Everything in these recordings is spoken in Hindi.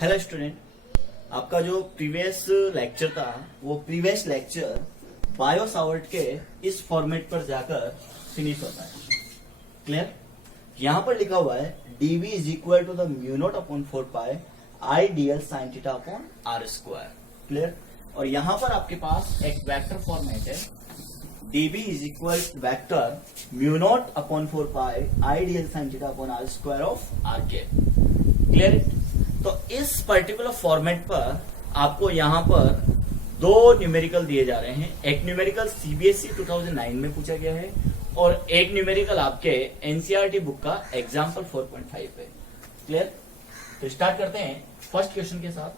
हेलो स्टूडेंट, आपका जो प्रीवियस लेक्चर था वो प्रीवियस लेक्चर बायो सावर्ट के इस फॉर्मेट पर जाकर फिनिश होता है। क्लियर? यहां पर लिखा हुआ है dv is equal to the mu naught upon 4 pi I dl sine theta upon r square. Clear? और यहां पर आपके पास एक वेक्टर फॉर्मेट है dv is equal vector mu naught upon 4 pi I dl sine theta upon r square of r k. Clear? तो इस पर्टिकुलर फॉर्मेट पर आपको यहां पर दो न्यूमेरिकल दिए जा रहे हैं। एक न्यूमेरिकल सीबीएसई 2009 में पूछा गया है और एक न्यूमेरिकल आपके एनसीईआरटी बुक का एग्जाम्पल 4.5 है। क्लियर? तो स्टार्ट करते हैं फर्स्ट क्वेश्चन के साथ।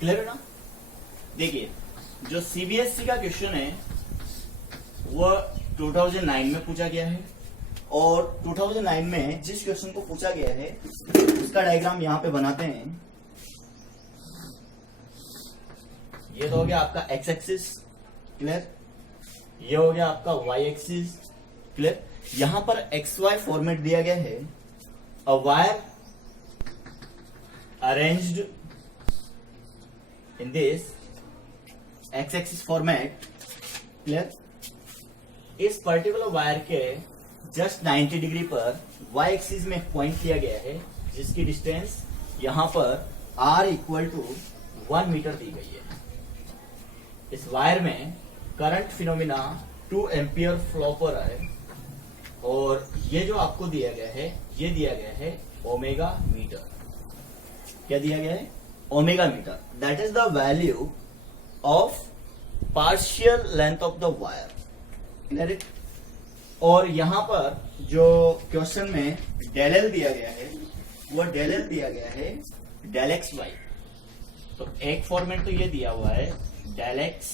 क्लियर है ना? देखिए, जो सीबीएसई का क्वेश्चन है वो 2009 में पूछा गया है और 2009 में जिस क्वेश्चन को पूछा गया है उसका डायग्राम यहां पे बनाते हैं। ये तो हो गया आपका एक्स एक्सिस। क्लियर? ये हो गया आपका वाई एक्सिस। क्लियर? यहां पर एक्स वाई फॉर्मेट दिया गया है। A wire arranged in this x-axis format। Clear? इस पर्टिकुलर वायर के जस्ट 90 डिग्री पर y एक्सिस में एक पॉइंट लिया गया है जिसकी डिस्टेंस यहां पर r इक्वल टू 1 मीटर दी गई है। इस वायर में करंट फिनोमिना 2 एम्पियर फ्लो पर है और ये जो आपको दिया गया है ये दिया गया है ओमेगा मीटर। क्या दिया गया है? Omega metre. That is the value of partial length of the wire. Clear? और यहां पर जो क्वेश्चन में डेल एल दिया गया है वो डेल एल दिया गया है डेल एक्स वाई। तो एक फॉर्मेट तो ये दिया हुआ है del x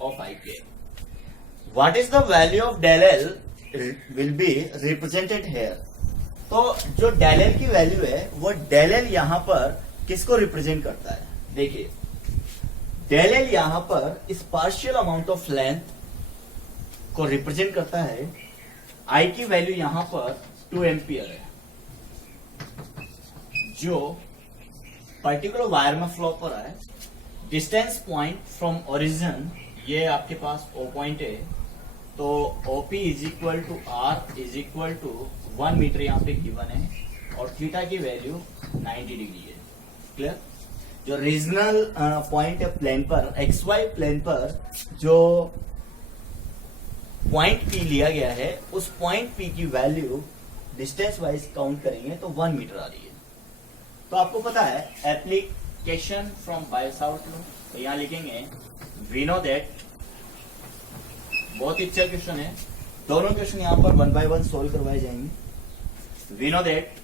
of i k. What is the value of del l will be represented here. तो जो डेल एल की वैल्यू है वो डेल एल यहां पर किसको रिप्रेजेंट करता है? देखिए, डेल एल यहां पर इस पार्शियल अमाउंट ऑफ लेंथ को रिप्रेजेंट करता है। आई की वैल्यू यहां पर 2 एम्पियर है जो पर्टिकुलर वायर में फ्लो पर है। डिस्टेंस पॉइंट फ्रॉम ओरिजिन ये आपके पास ओ पॉइंट है। तो OP is equal to r is equal to 1 metre यहां पे गिवन है और थीटा की वैल्यू 90 डिग्री है। क्लियर? जो रीजनल पॉइंट है प्लेन पर एक्स वाई प्लेन पर जो पॉइंट पी लिया गया है उस पॉइंट पी की वैल्यू डिस्टेंस वाइज काउंट करेंगे तो 1 मीटर आ रही है। तो आपको पता है एप्लीकेशन फ्रॉम बायो-सावर्ट लॉ। तो यहां लिखेंगे वी नो दैट। बहुत ही अच्छा क्वेश्चन है। दोनों क्वेश्चन यहां पर 1 बाय 1 सोल्व करवाए जाएंगे। We know that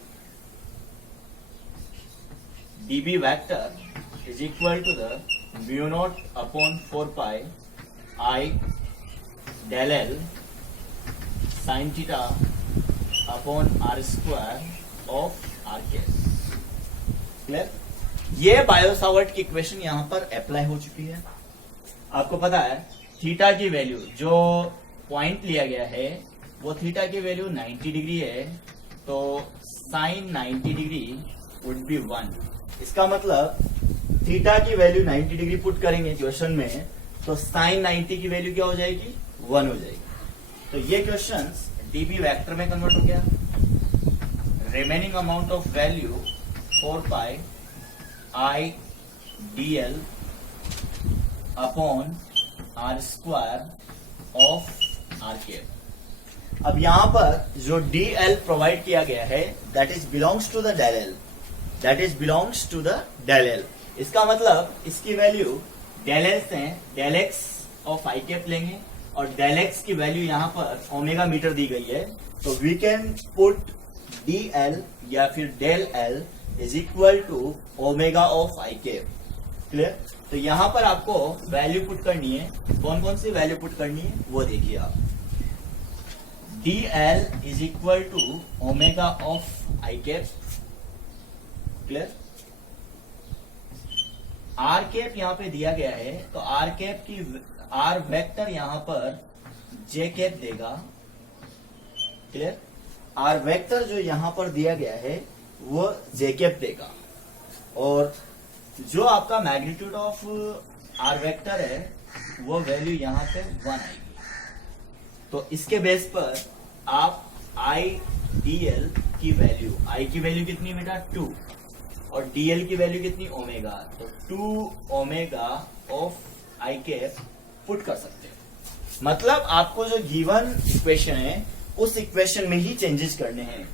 dB vector is equal to the mu naught upon 4 pi I del L sin theta upon r square of r k। Clear? ये बायो-सावर्ट की इक्वेशन यहां पर अप्लाई हो चुकी है। आपको पता है थीटा की वैल्यू जो पॉइंट लिया गया है वो थीटा की वैल्यू 90 डिग्री है। तो साइन 90 डिग्री वुड बी 1। इसका मतलब थीटा की वैल्यू 90 डिग्री पुट करेंगे क्वेश्चन में तो साइन 90 की वैल्यू क्या हो जाएगी? 1 हो जाएगी। तो ये क्वेश्चन डीबी वेक्टर में कन्वर्ट हो गया। Remaining amount of value 4 pi I d l upon r square of r k. अब यहां पर जो डीएल प्रोवाइड किया गया है that is belongs to the del l. That is belongs to the del l. इसका मतलब इसकी वैल्यू डेल एल से del x of i cap लेंगे और डेल एक्स की वैल्यू यहां पर ओमेगा मीटर दी गई है। तो we can put d l या फिर del l is equal to omega of i cap. Clear? तो यहां पर आपको वैल्यू पुट करनी है। कौन कौन सी वैल्यू पुट करनी है वो देखिए आप। D l is equal to omega of i cap. Clear? R cap यहाँ पे दिया गया है, तो आर कैप की आर वेक्टर यहां पर जे कैप देगा। क्लियर? आर वेक्टर जो यहां पर दिया गया है वो जे कैप देगा, और जो आपका मैग्नीट्यूड ऑफ आर वेक्टर है वो वैल्यू यहां पे 1 आएगी। तो इसके बेस पर आप आई डीएल की वैल्यू, आई की वैल्यू कितनी बेटा 2, और डीएल की वैल्यू कितनी ओमेगा, तो 2 omega of i cap put कर सकते हैं। मतलब आपको जो गिवन इक्वेशन है उस इक्वेशन में ही चेंजेस करने हैं।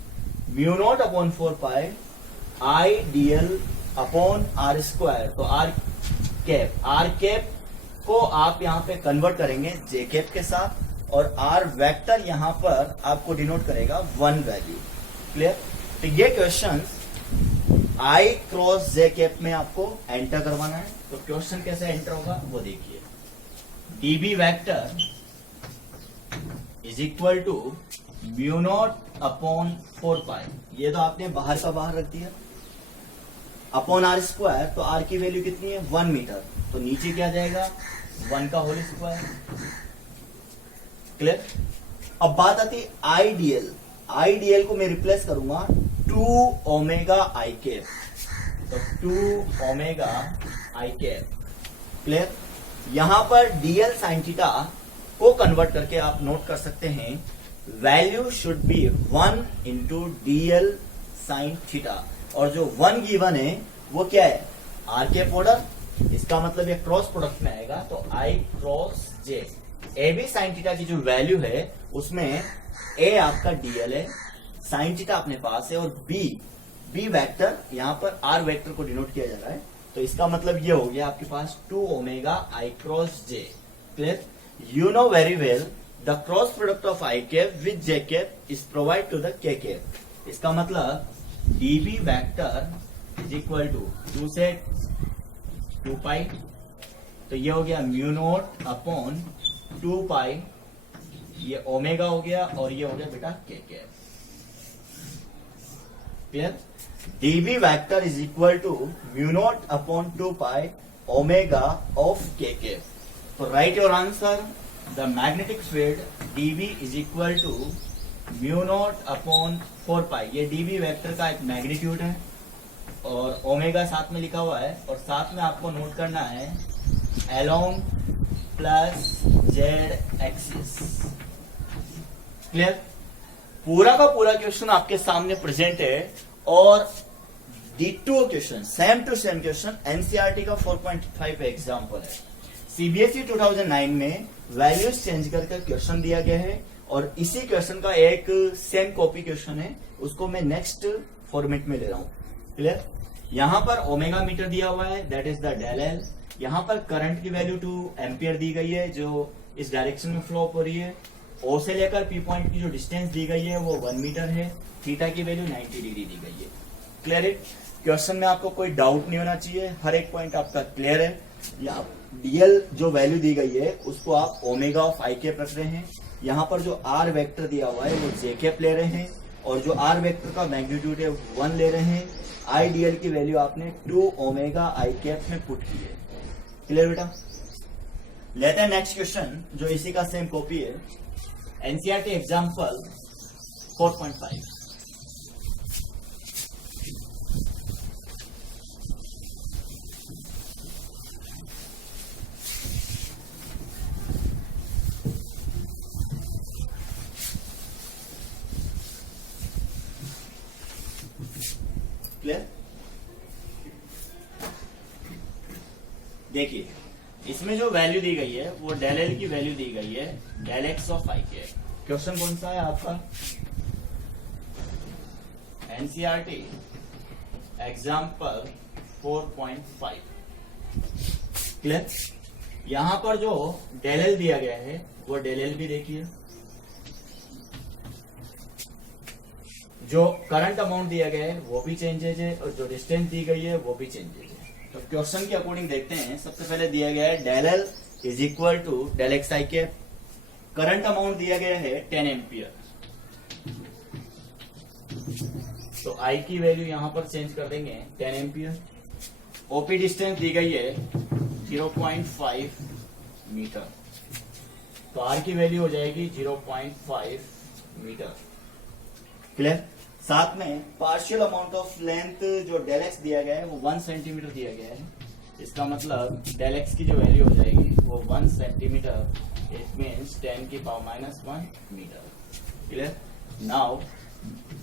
Mu naught upon 4 pi I d l upon r square, तो आर कैप को आप यहां पे कन्वर्ट करेंगे जे कैप के साथ, और आर वेक्टर यहां पर आपको डिनोट करेगा 1 वैल्यू। क्लियर? तो ये question I cross J cap में आपको एंटर करवाना है। तो क्वेश्चन कैसे एंटर होगा वो देखिए। D B vector is equal to mu naught upon 4 pi, ये तो आपने बाहर का बाहर रख दिया, अपॉन आर स्क्वायर, तो आर की वैल्यू कितनी है 1 मीटर, तो नीचे क्या जाएगा 1 का होल स्क्वायर। क्लियर? अब बात आती है आईडीएल को मैं रिप्लेस करूंगा 2 ओमेगा आई कैप, तो 2 ओमेगा आई कैप। क्लियर? यहां पर डीएल साइन थीटा को कन्वर्ट करके आप नोट कर सकते हैं value should be 1 into DL sine theta, और जो 1 गिवन है वो क्या है आर कैप ऑर्डर, इसका मतलब ये क्रॉस प्रोडक्ट में आएगा, तो I cross J. A B sine theta की जो वैल्यू है उसमें ए आपका डीएल है, साइन थीटा अपने पास है, और बी वेक्टर यहां पर आर वेक्टर को डिनोट किया जा रहा है, तो इसका मतलब ये हो गया आपके पास 2 omega i cross j. Clear? You know very well the cross product of i cap with j cap is provide to the k cap. इसका मतलब d B vector is equal to 2 से 2 पाई, तो ये हो गया म्यू नॉट अपॉन 2 पाई, ये ओमेगा हो गया, और ये हो गया बेटा k cap. Clear? D B vector is equal to mu naught upon 2 pi omega of k cap. तो write your answer, the magnetic field d B is equal to mu naught upon 4 pi, ये डीबी वेक्टर का एक मैग्नीट्यूड है, और ओमेगा साथ में लिखा हुआ है, और साथ में आपको नोट करना है along plus z axis. Clear? पूरा का पूरा क्वेश्चन आपके सामने प्रेजेंट है, और ditto question, same to same question NCERT का 4.5 एग्जाम्पल है। सीबीएसई 2009 में वैल्यूज चेंज करके क्वेश्चन दिया गया है, और इसी क्वेश्चन का एक सेम कॉपी क्वेश्चन है, उसको मैं नेक्स्ट फॉर्मेट में ले रहा हूं। क्लियर? यहां पर ओमेगा मीटर दिया हुआ है, that is the del l. यहां पर करंट की वैल्यू 2 एम्पियर दी गई है जो इस डायरेक्शन में फ्लो हो रही है। ओ से लेकर पी पॉइंट की जो डिस्टेंस दी गई है वो 1 मीटर है। थीटा की वैल्यू 90 डिग्री दी गई है। क्लियर है? क्वेश्चन में आपको कोई डाउट नहीं होना चाहिए, हर एक पॉइंट आपका क्लियर है। या डीएल जो वैल्यू दी गई है उसको आप ओमेगा ऑफ आई कैप रख रहे हैं। यहाँ पर जो आर वेक्टर दिया हुआ है वो जे कैप ले रहे हैं, और जो आर वेक्टर का मैग्नीट्यूड है 1 ले रहे हैं। आई डीएल की वैल्यू आपने 2 ओमेगा आई कैप में पुट की है। क्लियर बेटा? लेते हैं नेक्स्ट क्वेश्चन जो इसी का सेम कॉपी है। NCERT example 4.5। क्लियर? देखिए इसमें जो वैल्यू दी गई है वो डेल एल की वैल्यू दी गई है डेल एक्स ऑफ आई के। क्वेश्चन कौन सा है आपका? NCERT example 4.5। क्लियर? यहां पर जो डेल एल दिया गया है वो डेल एल भी देखिए, जो करंट अमाउंट दिया गया है वो भी चेंजेज है, और जो डिस्टेंस दी गई है वो भी चेंजेज है। तो क्वेश्चन के अकॉर्डिंग देखते हैं। सबसे पहले दिया गया है del l is equal to del x i cap. Current amount दिया गया है 10 एम्पियर, तो आई की वैल्यू यहां पर चेंज कर देंगे 10 एम्पियर। ओपी डिस्टेंस दी गई है 0.5 मीटर, तो आर की वैल्यू हो जाएगी 0.5 मीटर। क्लियर। साथ में पार्शियल अमाउंट ऑफ लेंथ जो डेल एक्स दिया गया है वो 1 सेंटीमीटर दिया गया है। इसका मतलब डेल एक्स की जो वैल्यू हो जाएगी वो 1 सेंटीमीटर, इट मीन्स 10 की power -1 metre. Clear. Now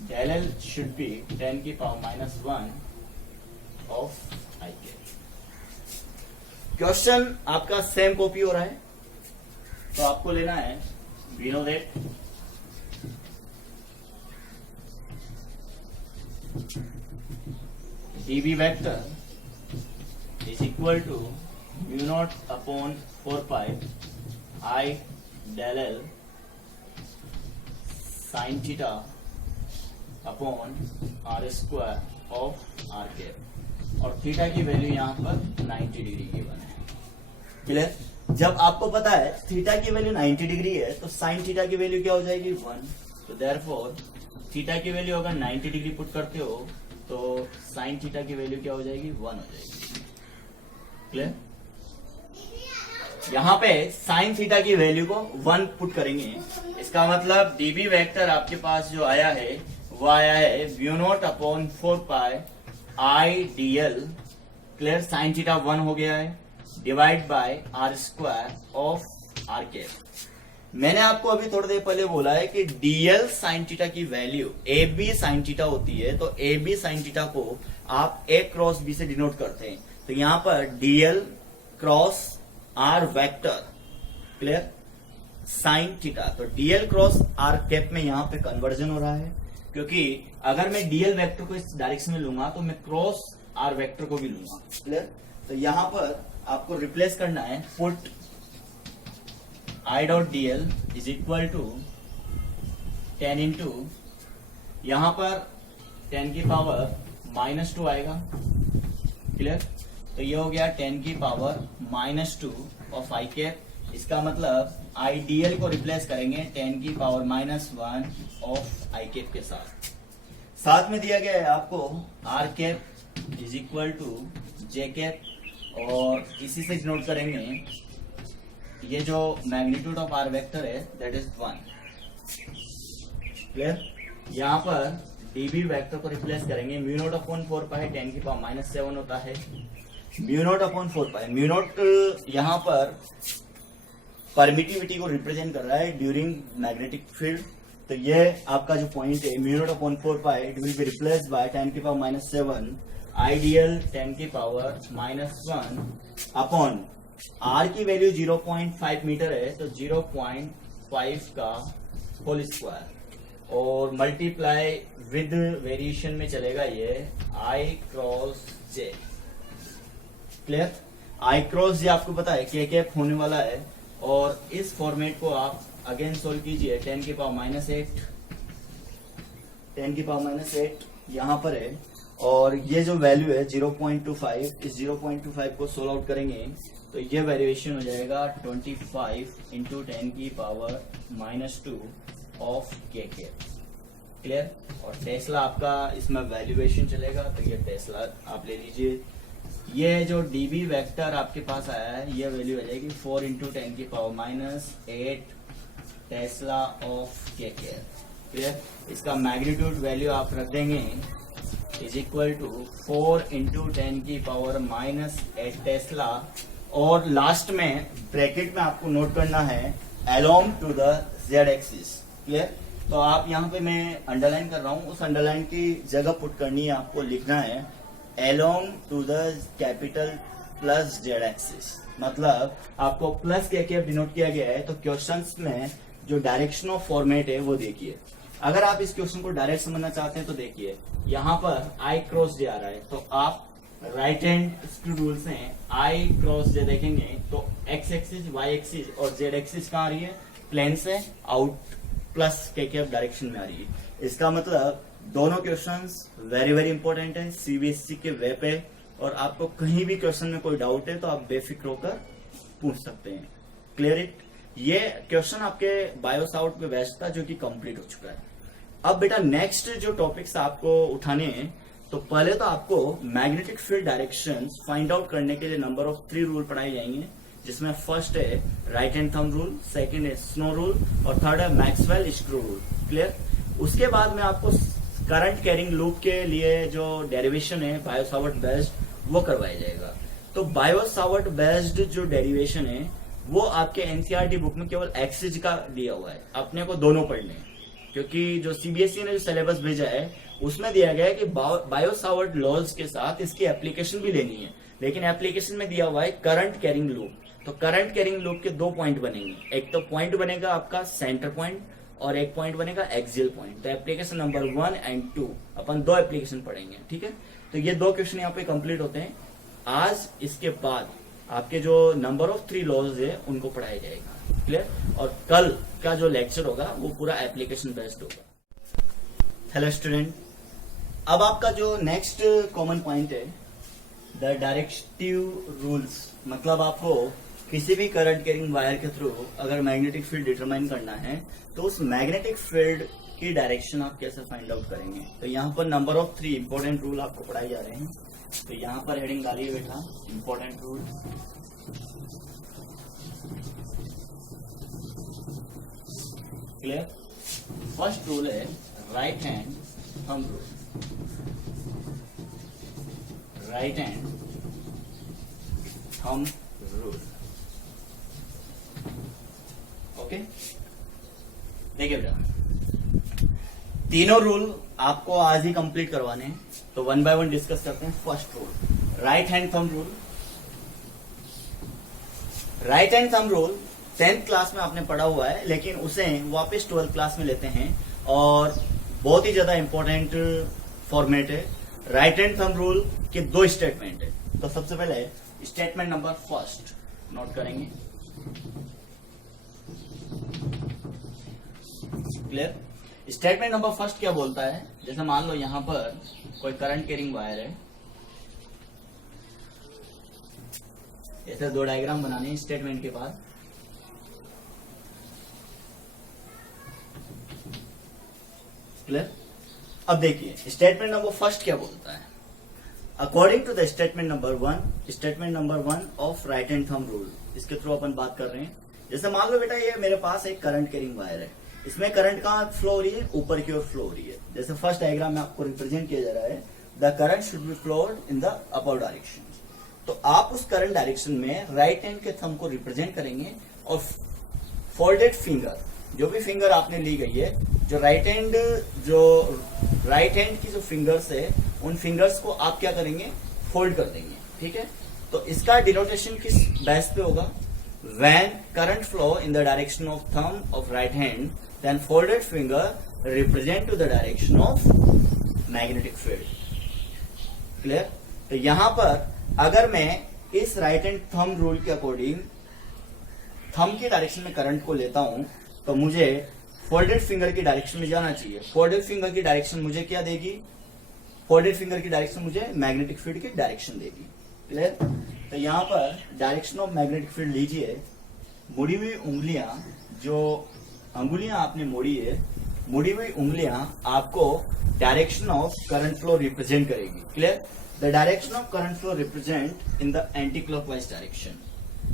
del l should be 10 की पावर -1 ऑफ आई के। क्वेश्चन आपका सेम कॉपी हो रहा है, तो आपको लेना है we know that dB vector is equal to mu naught upon 4 pi I del L sin theta upon r square of r cap, और थीटा की वैल्यू यहाँ पर 90 डिग्री की बने। क्लियर। जब आपको पता है थीटा की वैल्यू 90 डिग्री है तो साइन थीटा की वैल्यू क्या हो जाएगी 1, तो देयरफॉर थीटा की वैल्यू अगर 90 डिग्री पुट करते हो तो साइन थीटा की वैल्यू क्या हो जाएगी 1 हो जाएगी। क्लियर। यहां पे साइन थीटा की वैल्यू को 1 पुट करेंगे, इसका मतलब डीबी वेक्टर आपके पास जो आया है वो आया है mu naught upon 4 pi I d l. Clear. Sine theta 1 हो गया है, divide by r square of r k. मैंने आपको अभी थोड़ी देर पहले बोला है कि डीएल साइन थीटा की value a B sine theta होती है, तो ए बी साइन थीटा को आप ए क्रॉस बी से डिनोट करते हैं, तो यहां पर d l cross r vector. Clear. Sine theta, तो डीएल क्रॉस आर कैप में यहां पे कन्वर्जन हो रहा है, क्योंकि अगर मैं डीएल वेक्टर को इस डायरेक्शन में लूंगा तो मैं क्रॉस आर वेक्टर को भी लूंगा। क्लियर। तो यहां पर आपको रिप्लेस करना है, put I dot d l is equal to 10 into, यहां पर 10 की पावर -2 आएगा। क्लियर। तो ये हो गया 10 की पावर -2 ऑफ आई कैप। इसका मतलब आई डी एल को रिप्लेस करेंगे 10 की पावर -1 ऑफ आई कैप के साथ। साथ में दिया गया है आपको r cap is equal to j cap, और इसी से डिनोट करेंगे ये जो मैग्नीट्यूड ऑफ आर वेक्टर है दैट इज 1। क्लियर। यहां पर डीबी वेक्टर को रिप्लेस करेंगे, म्यू नॉट अपॉन 4 पाई 10 की पावर -7 होता है, mu naught upon 4 pi. Mu naught यहां पर परमिटिविटी को रिप्रेजेंट कर रहा है ड्यूरिंग मैग्नेटिक फील्ड, तो ये आपका जो पॉइंट है mu naught upon 4 pi it will be replaced by 10 की पावर -7 आइडियल 10 की पावर -1 अपॉन आर की वैल्यू 0.5 मीटर है, तो 0.5 का होल स्क्वायर, और मल्टीप्लाई विद वेरिएशन में चलेगा ये आई क्रॉस जे। क्लियर। आई क्रॉस जे आपको पता है के कैप होने वाला है, और इस फॉर्मेट को आप अगेन सोल्व कीजिए। 10 की पावर -8, 10 की पावर -8 यहां पर है, और ये जो वैल्यू है 0.25, इस 0.25 को सोल्व आउट करेंगे तो ये वेरिएशन हो जाएगा 25 इंटू 10 की power -2 of k cap. Clear. और टेस्ला आपका इसमें वैल्यूएशन चलेगा, तो ये टेस्ला आप ले लीजिए। ये जो डीबी वेक्टर आपके पास आया है ये वैल्यू आ जाएगी 4 इंटू 10 की power -8 Tesla of k cap. Clear. इसका मैग्नीट्यूड वैल्यू आप रख देंगे इज इक्वल टू 4 इंटू 10 की पावर -8 टेस्ला, और लास्ट में ब्रैकेट में आपको नोट करना है along to the z axis. Clear. तो आप यहाँ पे मैं अंडरलाइन कर रहा हूँ, उस अंडरलाइन की जगह पुट करनी है, आपको लिखना है along to the capital plus z axis, मतलब आपको प्लस के कैप डिनोट किया गया है। तो क्वेश्चंस में जो डायरेक्शन ऑफ फॉर्मेट है वो देखिए। अगर आप इस क्वेश्चन को डायरेक्ट समझना चाहते हैं तो देखिए यहाँ पर आई क्रॉस जे आ रहा है, तो आप राइट हैंड स्क्रू रूल से आई क्रॉस जे देखेंगे तो एक्स एक्सिस, वाई एक्सिस और जेड एक्सिस कहाँ आ रही है, प्लेन से आउट प्लस के कैप डायरेक्शन में आ रही है। इसका मतलब दोनों क्वेश्चंस वेरी वेरी इंपॉर्टेंट है सीबीएसई के वे पे, और आपको कहीं भी क्वेश्चन में कोई डाउट है तो आप बेफिक्र होकर पूछ सकते हैं। Clear it. ये क्वेश्चन आपके बायोस आउट पे बेस्ट था जो कि कंप्लीट हो चुका है। अब बेटा नेक्स्ट जो टॉपिक्स आपको उठाने हैं, तो तो पहले तो आपको magnetic field directions find out करने के लिए नंबर ऑफ 3 रूल पढ़ाए जाएंगे, जिसमें फर्स्ट है right hand thumb rule, second है स्नो रूल और थर्ड है मैक्सवेल स्क्रू रूल। क्लियर। उसके बाद में आपको करंट कैरिंग लूप के लिए जो डेरिवेशन है बायो सावर्ट बेस्ड वो करवाया जाएगा। तो बायो सावर्ट बेस्ड जो डेरिवेशन है वो आपके एनसीईआरटी बुक में केवल एक्सिस का दिया हुआ है, अपने को दोनों पढ़ने हैं, क्योंकि जो सीबीएसई ने जो सिलेबस भेजा है उसमें दिया गया है कि बायो सावर्ट लॉज के साथ इसकी एप्लीकेशन भी लेनी है, लेकिन एप्लीकेशन में दिया हुआ है करंट कैरिंग लूप। तो करंट कैरिंग लूप के 2 पॉइंट बनेंगे, एक तो पॉइंट बनेगा आपका सेंटर पॉइंट और एक पॉइंट बनेगा एक्सियल पॉइंट। तो application number 1 and 2 upon 2 application पढ़ेंगे, ठीक है। तो ये 2 क्वेश्चन यहाँ पे कंप्लीट होते हैं आज। इसके बाद आपके जो नंबर ऑफ 3 लॉज है उनको पढ़ाया जाएगा। क्लियर। और कल का जो लेक्चर होगा वो पूरा एप्लीकेशन बेस्ड होगा। हेलो स्टूडेंट, अब आपका जो नेक्स्ट कॉमन पॉइंट है द डायरेक्टिव रूल्स। मतलब आपको किसी भी करंट कैरिंग वायर के थ्रू अगर मैग्नेटिक फील्ड डिटरमाइन करना है तो उस मैग्नेटिक फील्ड की डायरेक्शन आप कैसे फाइंड आउट करेंगे। तो यहाँ पर नंबर ऑफ 3 इंपॉर्टेंट रूल आपको पढ़ाए जा रहे हैं। तो यहाँ पर हेडिंग डालिए बेटा, important rule. Clear. First rule है right hand thumb rule. Right hand thumb rule. Okay, देखिए बेटा, तीनों रूल आपको आज ही कंप्लीट करवाने हैं, तो 1 बाय 1 डिस्कस करते हैं। First rule right hand thumb rule. Right hand thumb rule 10th class में आपने पढ़ा हुआ है, लेकिन उसे वापस 12th क्लास में लेते हैं और बहुत ही ज्यादा इंपॉर्टेंट फॉर्मेट है। राइट हैंड थंब रूल के 2 स्टेटमेंट है। तो सबसे पहले स्टेटमेंट नंबर फर्स्ट नोट करेंगे। क्लियर। स्टेटमेंट नंबर फर्स्ट क्या बोलता है, जैसे मान लो यहां पर कोई करंट कैरिंग वायर है, ऐसे 2 डायग्राम बनाने हैं स्टेटमेंट के बाद। क्लियर। अब देखिए स्टेटमेंट नंबर फर्स्ट क्या बोलता है। According to the statement number 1 of right hand thumb rule, इसके थ्रू अपन बात कर रहे हैं। जैसे मान लो बेटा ये मेरे पास एक करंट कैरिंग वायर है, इसमें करंट कहां फ्लो हो रही है, ऊपर की ओर फ्लो हो रही है। जैसे फर्स्ट डायग्राम में आपको रिप्रेजेंट किया जा रहा है the current should be flowed in the upper direction. तो आप उस करंट डायरेक्शन में राइट हैंड के थंब को रिप्रेजेंट करेंगे और फोल्डेड फिंगर, जो भी फिंगर आपने ली गई है, जो राइट हैंड की जो फिंगर्स है उन फिंगर्स को आप क्या करेंगे, फोल्ड कर देंगे। ठीक है। तो इसका डिनोटेशन किस बेस पे होगा, when current flow in the direction of thumb of right hand then folded finger represent to the direction of magnetic field. Clear. तो यहां पर अगर मैं इस राइट हैंड थंब रूल के अकॉर्डिंग थंब की डायरेक्शन में करंट को लेता हूं तो मुझे फोल्डेड फिंगर की डायरेक्शन में जाना चाहिए। फोल्डेड फिंगर की डायरेक्शन मुझे क्या देगी, फोल्डेड फिंगर की डायरेक्शन मुझे मैग्नेटिक फील्ड की डायरेक्शन देगी। क्लियर। तो यहां पर डायरेक्शन ऑफ मैग्नेटिक फील्ड लीजिए, मुड़ी हुई उंगलियां, जो अंगुलियां आपने मोड़ी है, मुड़ी हुई उंगलियां आपको direction of current flow represent करेगी। Clear. The direction of current flow represent in the anti clockwise direction.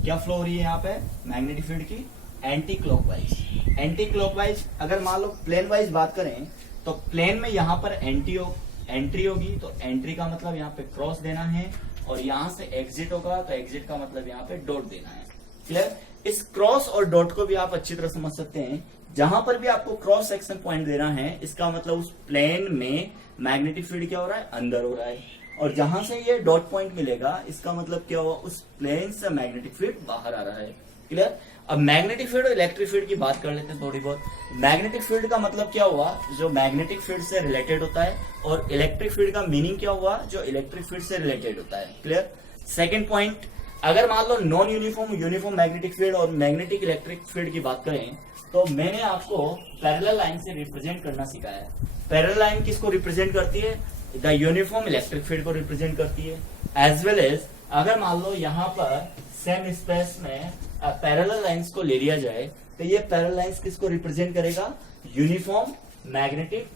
क्या फ्लो हो रही है यहाँ पे मैग्नेटिक फील्ड की, एंटी क्लॉकवाइज। एंटी क्लॉकवाइज अगर मान लो प्लेन वाइज बात करें तो प्लेन में यहाँ पर एंट्री होगी, तो एंट्री का मतलब यहाँ पे क्रॉस देना है, और यहाँ से एग्जिट होगा तो एग्जिट का मतलब यहाँ पे डॉट देना है। क्लियर। इस क्रॉस और डॉट को भी आप अच्छी तरह समझ सकते हैं। जहां पर भी आपको क्रॉस सेक्शन पॉइंट देना है, इसका मतलब उस प्लेन में मैग्नेटिक फील्ड क्या हो रहा है, अंदर हो रहा है, और जहां से ये डॉट पॉइंट मिलेगा इसका मतलब क्या हुआ, उस प्लेन से मैग्नेटिक फील्ड बाहर आ रहा है। क्लियर। अब मैग्नेटिक फील्ड और इलेक्ट्रिक फील्ड की बात कर लेते हैं थोड़ी बहुत। मैग्नेटिक फील्ड का मतलब क्या हुआ, जो मैग्नेटिक फील्ड से रिलेटेड होता है, और इलेक्ट्रिक फील्ड का मीनिंग क्या हुआ, जो इलेक्ट्रिक फील्ड से रिलेटेड होता है। क्लियर। सेकेंड पॉइंट, अगर मान लो non uniform, uniform magnetic field और मैग्नेटिक इलेक्ट्रिक फील्ड की बात करें तो मैंने आपको पैरेलल लाइन से रिप्रेजेंट करना सिखाया है। पैरेलल लाइन किसको रिप्रेजेंट करती है, द यूनिफॉर्म इलेक्ट्रिक फील्ड को रिप्रेजेंट करती है। एज वेल एज अगर मान लो यहाँ पर सेम स्पेस में पैरेलल लाइंस को ले लिया जाए तो ये पैरेलल लाइंस किसको रिप्रेजेंट करेगा, यूनिफॉर्म मैग्नेटिक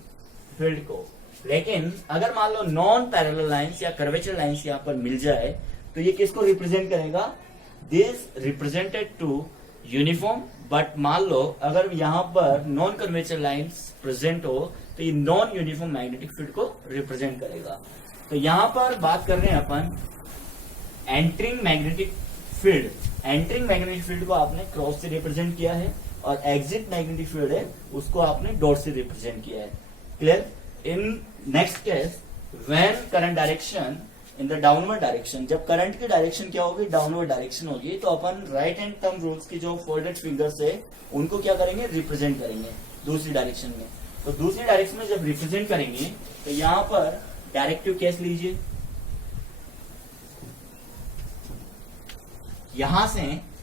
फील्ड को। लेकिन अगर मान लो नॉन पैरेलल लाइंस या कर्वेचर लाइंस यहाँ पर मिल जाए तो ये किसको रिप्रेजेंट करेगा? This represented to uniform. But मान लो अगर यहाँ पर नॉन कर्वेचर लाइंस प्रेजेंट हो तो ये नॉन यूनिफॉर्म मैग्नेटिक फील्ड को रिप्रेजेंट करेगा। तो यहाँ पर बात कर रहे हैं अपन entering magnetic field. Entering magnetic field को आपने क्रॉस से रिप्रेजेंट किया है और एग्जिट मैग्नेटिक फील्ड है उसको आपने डॉट से रिप्रेजेंट किया है। Clear? In next case when current direction in the downward direction, जब करंट की डायरेक्शन क्या होगी? डाउनवर्ड डायरेक्शन होगी। तो अपन राइट हैंड थंब रूल्स की जो फोल्डेड फिंगर्स है उनको क्या करेंगे? रिप्रेजेंट करेंगे दूसरी डायरेक्शन में। तो दूसरी डायरेक्शन में जब रिप्रेजेंट करेंगे तो यहां पर डायरेक्टिव केस लीजिए, यहां से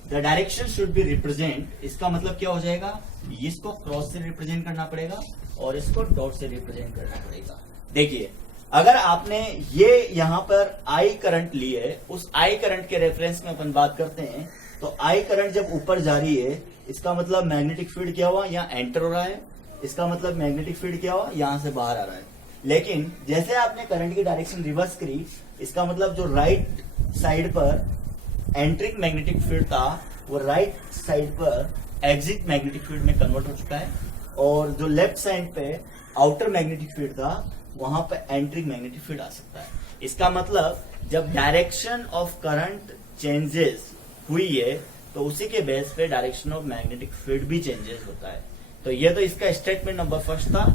the direction should be represent. इसका मतलब क्या हो जाएगा? इसको क्रॉस से रिप्रेजेंट करना पड़ेगा और इसको डॉट से रिप्रेजेंट करना पड़ेगा। देखिए अगर आपने ये यहां पर आई करंट ली है, उस आई करंट के रेफरेंस में अपन बात करते हैं तो आई करंट जब ऊपर जा रही है इसका मतलब मैग्नेटिक फील्ड क्या हुआ? यहाँ एंटर हो रहा है। इसका मतलब मैग्नेटिक फील्ड क्या हुआ? यहां से बाहर आ रहा है। लेकिन जैसे आपने करंट की डायरेक्शन रिवर्स करी, इसका मतलब जो राइट साइड पर एंट्रिंग मैग्नेटिक फील्ड था वो राइट साइड पर एग्जिट मैग्नेटिक फील्ड में कन्वर्ट हो चुका है और जो लेफ्ट साइड पे आउटर मैग्नेटिक फील्ड था वहां पे एंट्रिंग मैग्नेटिक फील्ड आ सकता है। इसका मतलब जब डायरेक्शन ऑफ करंट चेंजेस हुई है तो उसी के बेस पे डायरेक्शन ऑफ मैग्नेटिक फील्ड भी चेंजेस होता है। तो ये तो इसका स्टेटमेंट नंबर फर्स्ट था।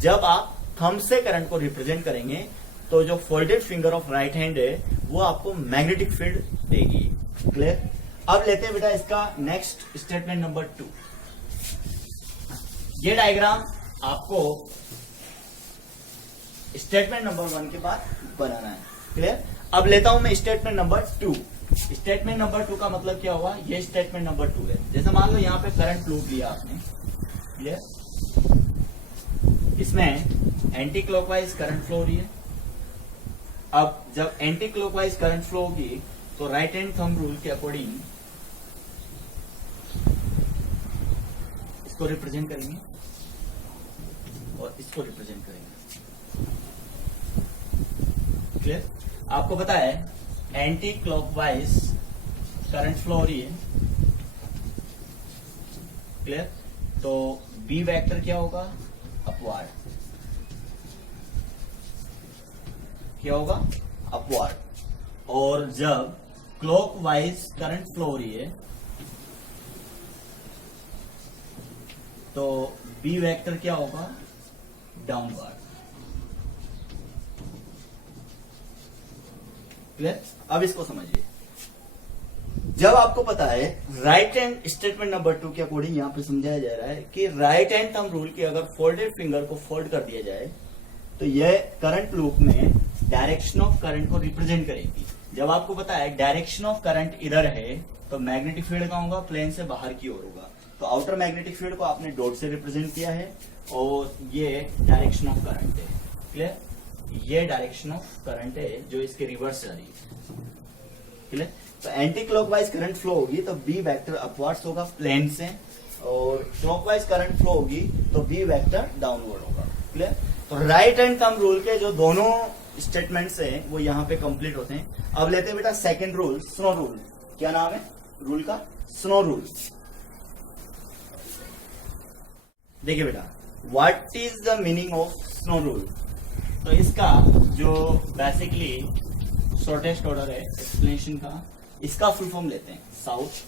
जब आप थंब से करंट को रिप्रेजेंट करेंगे तो जो folded finger of right hand है वो आपको मैग्नेटिक फील्ड देगी। क्लियर? अब लेते हैं बेटा इसका नेक्स्ट स्टेटमेंट नंबर 2। ये डायग्राम आपको स्टेटमेंट नंबर 1 के बाद बनाना है। क्लियर? अब लेता हूं मैं स्टेटमेंट नंबर 2। स्टेटमेंट नंबर 2 का मतलब क्या हुआ? ये स्टेटमेंट नंबर 2 है। जैसे मान लो यहां पे करंट फ्लो लिया आपने। क्लियर? इसमें एंटी क्लॉकवाइज करंट फ्लो हो रही है। अब जब एंटी क्लॉकवाइज करंट फ्लो होगी तो राइट हैंड थंब रूल के अकॉर्डिंग इसको रिप्रेजेंट करेंगे और इसको रिप्रेजेंट करेंगे। क्लियर? आपको पता है एंटी क्लॉकवाइज करंट फ्लो हो रही है। क्लियर? तो बी वेक्टर क्या होगा? अपवार्ड। क्या होगा? अपवार्ड। और जब क्लॉकवाइज करंट फ्लो हो रही है तो बी वेक्टर क्या होगा? डाउनवर्ड। क्लियर? अब इसको समझिए। जब आपको पता है राइट हैंड स्टेटमेंट नंबर 2 के अकॉर्डिंग यहां पे समझाया जा रहा है कि राइट हैंड थंब रूल की अगर फोल्डेड फिंगर को फोल्ड कर दिया जाए तो यह करंट लूप में डायरेक्शन ऑफ करंट को रिप्रेजेंट करेगी। जब आपको पता है डायरेक्शन ऑफ करंट इधर है तो मैग्नेटिक फील्ड का होगा प्लेन से बाहर की ओर होगा। तो आउटर मैग्नेटिक फील्ड को आपने डॉट से रिप्रेजेंट किया है और ये डायरेक्शन ऑफ करंट है। क्लियर? ये डायरेक्शन ऑफ करंट है जो इसके रिवर्स जा रही है। क्लियर? तो एंटी क्लॉकवाइज करंट फ्लो होगी तो बी वेक्टर अपवर्ड्स होगा प्लेन से और क्लॉकवाइज करंट फ्लो होगी तो बी वेक्टर डाउनवर्ड होगा। क्लियर? तो राइट हैंड थंब रूल के जो दोनों स्टेटमेंट्स हैं वो यहाँ पे कंप्लीट होते हैं। अब लेते हैं बेटा सेकंड रूल, स्नो रूल। क्या नाम है रूल का? Snow rule. देखिए बेटा what is the meaning of snow rule? तो इसका जो बेसिकली शॉर्टेस्ट ऑर्डर है एक्सप्लेनेशन का, इसका फुल फॉर्म लेते हैं। South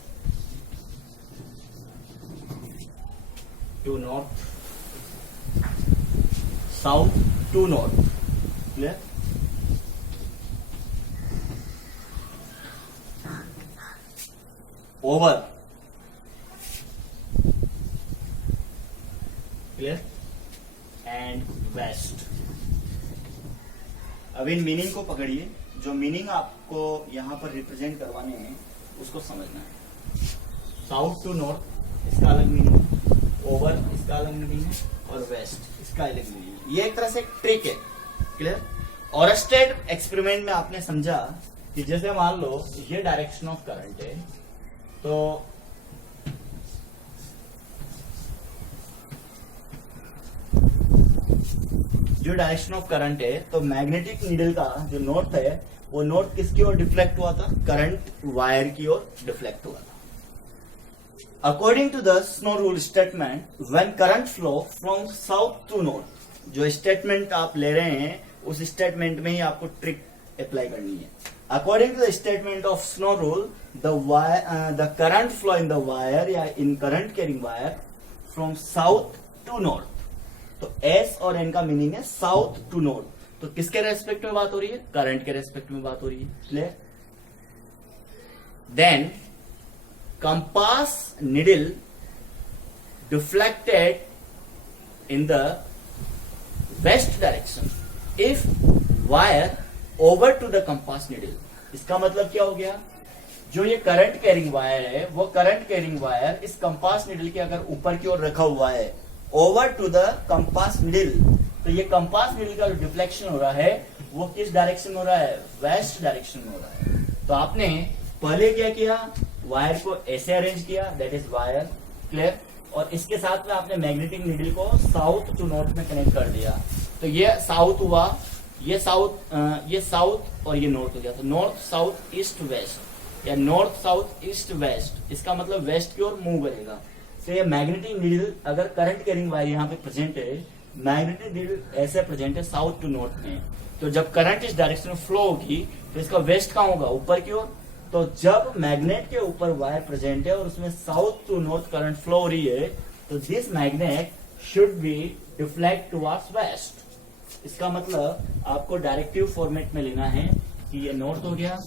to north, south to north. Clear? Over. Clear? And west. अब इन मीनिंग को पकड़िए, जो मीनिंग आपको यहां पर रिप्रेजेंट करवाने हैं उसको समझना है। साउथ टू नॉर्थ इसका अलग मीनिंग है, ओवर इसका अलग मीनिंग है और वेस्ट इसका अलग मीनिंग है। ये एक तरह से ट्रिक है। क्लियर? ऑरस्टेड एक्सपेरिमेंट में आपने समझा कि जैसे मान लो ये डायरेक्शन ऑफ करंट है तो जो डायरेक्शन ऑफ करंट है, तो मैग्नेटिक नीडल का जो नॉर्थ है वो नॉर्थ किसकी ओर डिफ्लेक्ट हुआ था? करंट वायर की ओर डिफ्लेक्ट हुआ था। According to the snow rule statement, when current flow from south to north, जो स्टेटमेंट आप ले रहे हैं उस स्टेटमेंट में ही आपको ट्रिक अप्लाई करनी है। According to the statement of snow rule, the current flow in the wire या in current carrying wire from south to north. तो एस और एन का मीनिंग है साउथ टू नॉर्थ। तो किसके रेस्पेक्ट में बात हो रही है? करंट के रेस्पेक्ट में बात हो रही है। Clear? Then compass needle deflected in the west direction if wire over to the compass needle. इसका मतलब क्या हो गया? जो ये करंट कैरिंग वायर है, वो करंट कैरिंग वायर इस कंपास निडल के अगर ऊपर की ओर रखा हुआ है, over to the compass needle, तो ये कंपास निडल का जो डिफ्लेक्शन हो रहा है वो किस डायरेक्शन में हो रहा है? वेस्ट डायरेक्शन में हो रहा है। तो आपने पहले क्या किया? वायर को ऐसे अरेंज किया, दैट इज वायर। क्लियर? और इसके साथ में आपने मैग्नेटिक निडल को साउथ टू नॉर्थ में कनेक्ट कर दिया। तो ये साउथ हुआ, ये साउथ और ये नॉर्थ हो गया। तो नॉर्थ साउथ ईस्ट वेस्ट या नॉर्थ साउथ ईस्ट वेस्ट, इसका मतलब वेस्ट की ओर मूव करेगा। तो ये मैग्नेटिक नीडल, अगर करंट कैरिंग वायर यहाँ पे प्रेजेंट है, मैग्नेटिक नीडल ऐसे प्रेजेंट है साउथ टू नॉर्थ में, तो जब करंट इस डायरेक्शन में फ्लो होगी तो इसका वेस्ट कहाँ होगा? ऊपर की ओर। तो जब मैग्नेट के ऊपर वायर प्रेजेंट है और उसमें south to north current flow हो रही है, तो this magnet should be deflect towards west. इसका मतलब आपको डायरेक्टिव फॉर्मेट में लेना है कि ये नॉर्थ हो गया,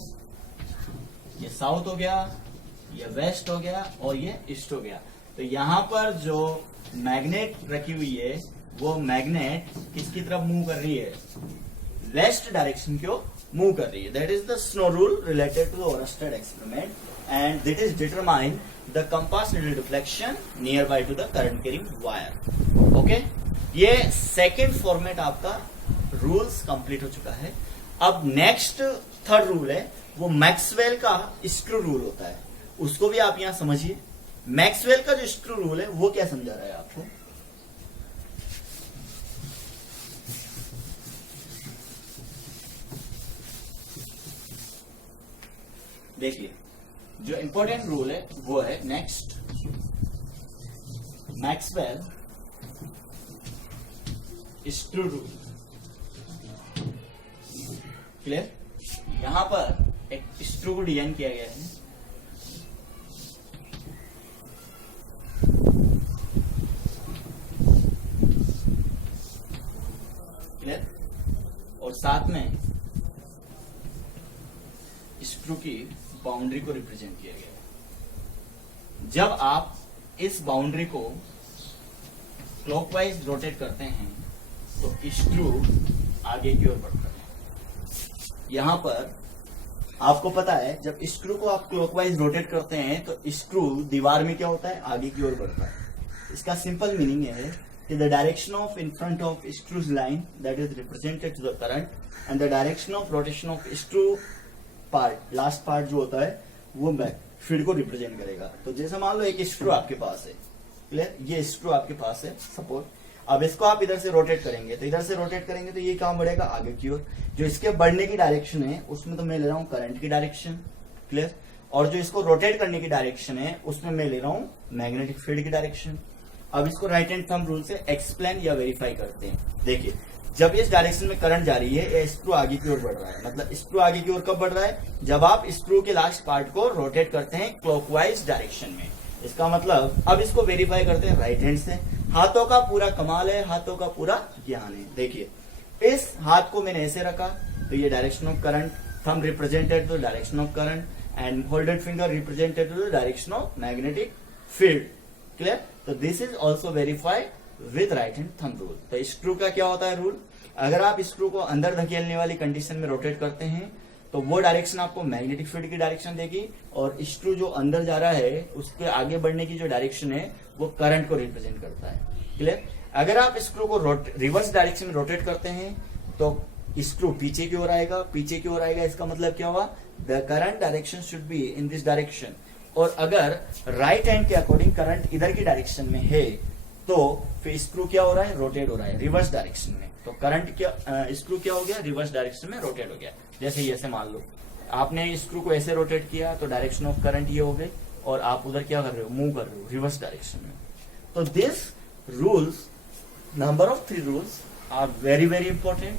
ये साउथ हो गया, ये वेस्ट हो गया और ये ईस्ट हो गया। तो यहां पर जो मैग्नेट रखी हुई है वो मैग्नेट किसकी तरफ मूव कर रही है? वेस्ट डायरेक्शन की ओर मूव कर रही है। That is the snow rule related to the Oersted experiment and that is determine the compass needle deflection near by to the current carrying wire. Okay, ये सेकेंड फॉर्मेट आपका रूल्स कंप्लीट हो चुका है। अब नेक्स्ट थर्ड रूल है, वो मैक्सवेल का स्क्रू रूल होता है, उसको भी आप यहां समझिए। मैक्सवेल का जो स्क्रू रूल है वो क्या समझा रहा है आपको? देखिए, जो इंपॉर्टेंट रूल है वो है next, Maxwell screw rule. Clear? यहां पर एक स्क्रू को डिजाइन किया गया है, क्लियर, और साथ में स्क्रू की बाउंड्री को रिप्रेजेंट किया गया है। जब आप इस बाउंड्री को क्लॉकवाइज रोटेट करते हैं तो स्क्रू आगे की ओर बढ़ता है। यहां पर आपको पता है, जब स्क्रू को आप क्लॉकवाइज रोटेट करते हैं तो स्क्रू दीवार में क्या होता है? आगे की ओर बढ़ता है। इसका सिंपल मीनिंग है कि the direction of in front of screws line that is represented to the current and the direction of rotation of screw part, last part जो होता है वो बैक फील्ड को रिप्रेजेंट करेगा। तो जैसे मान लो एक स्क्रू आपके पास है, क्लियर, ये स्क्रू आपके पास है सपोज। अब इसको आप इधर से रोटेट करेंगे, तो इधर से रोटेट करेंगे तो ये कहां बढ़ेगा? आगे की ओर। जो इसके बढ़ने की डायरेक्शन है उसमें तो मैं ले रहा हूं करंट की डायरेक्शन, क्लियर, और जो इसको रोटेट करने की डायरेक्शन है उसमें मैं ले रहा हूं मैग्नेटिक फील्ड की डायरेक्शन। अब इसको राइट हैंड थंब रूल से एक्सप्लेन या वेरीफाई करते हैं। देखिए, जब इस डायरेक्शन में करंट जा रही है, ये स्क्रू आगे की ओर बढ़ रहा है। मतलब स्क्रू आगे की ओर कब बढ़ रहा है? जब आप स्क्रू के लास्ट पार्ट को रोटेट करते हैं क्लॉकवाइज डायरेक्शन में। इसका मतलब अब इसको वेरीफाई करते हैं राइट हैंड से। हाथों का पूरा कमाल है, हाथों का पूरा ज्ञान है। देखिए, इस हाथ को मैंने ऐसे रखा तो ये direction of current, thumb represented to direction of current and holded finger represented to the direction of magnetic field. Clear? तो this is also verified with right hand thumb rule. तो स्क्रू का क्या होता है रूल? अगर आप स्क्रू को अंदर धकेलने वाली कंडीशन में रोटेट करते हैं तो वो डायरेक्शन आपको मैग्नेटिक फील्ड की डायरेक्शन देगी, और स्क्रू जो अंदर जा रहा है उसके आगे बढ़ने की जो डायरेक्शन है वो करंट को रिप्रेजेंट करता है। क्लियर? अगर आप स्क्रू को रिवर्स डायरेक्शन में रोटेट करते हैं तो स्क्रू पीछे की ओर आएगा, पीछे की ओर आएगा। इसका मतलब क्या हुआ? The current direction should be in this direction. और अगर राइट हैंड के अकॉर्डिंग करंट इधर की डायरेक्शन में है तो फिर स्क्रू क्या हो रहा है, रोटेट हो रहा है रिवर्स डायरेक्शन में। तो करंट क्या, स्क्रू क्या हो गया, रिवर्स डायरेक्शन में रोटेट हो गया। जैसे ये, ऐसे मान लो आपने स्क्रू को ऐसे रोटेट किया तो डायरेक्शन ऑफ करंट ये हो गई, और आप उधर क्या कर रहे हो, मूव कर रहे हो रिवर्स डायरेक्शन में। तो this rules, number of 3 rules are very very important,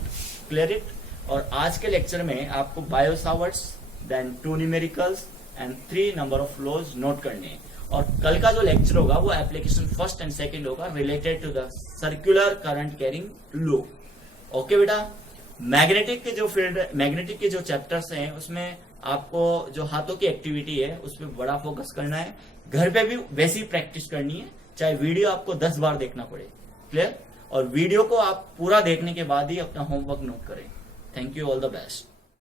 clear it. और आज के लेक्चर में आपको Biot Savart's, then 2 numericals and 3 number of laws note करने हैं। और कल का जो लेक्चर होगा वो एप्लीकेशन फर्स्ट एंड सेकंड होगा related to the circular current carrying law. Okay बेटा, मैग्नेटिक के जो फील्ड, मैग्नेटिक के जो चैप्टर्स हैं उसमें आपको जो हाथों की एक्टिविटी है उस पर बड़ा फोकस करना है। घर पे भी वैसी प्रैक्टिस करनी है, चाहे वीडियो आपको 10 बार देखना पड़े, क्लियर। और वीडियो को आप पूरा देखने के बाद ही अपना होमवर्क नोट करें। Thank you, all the best.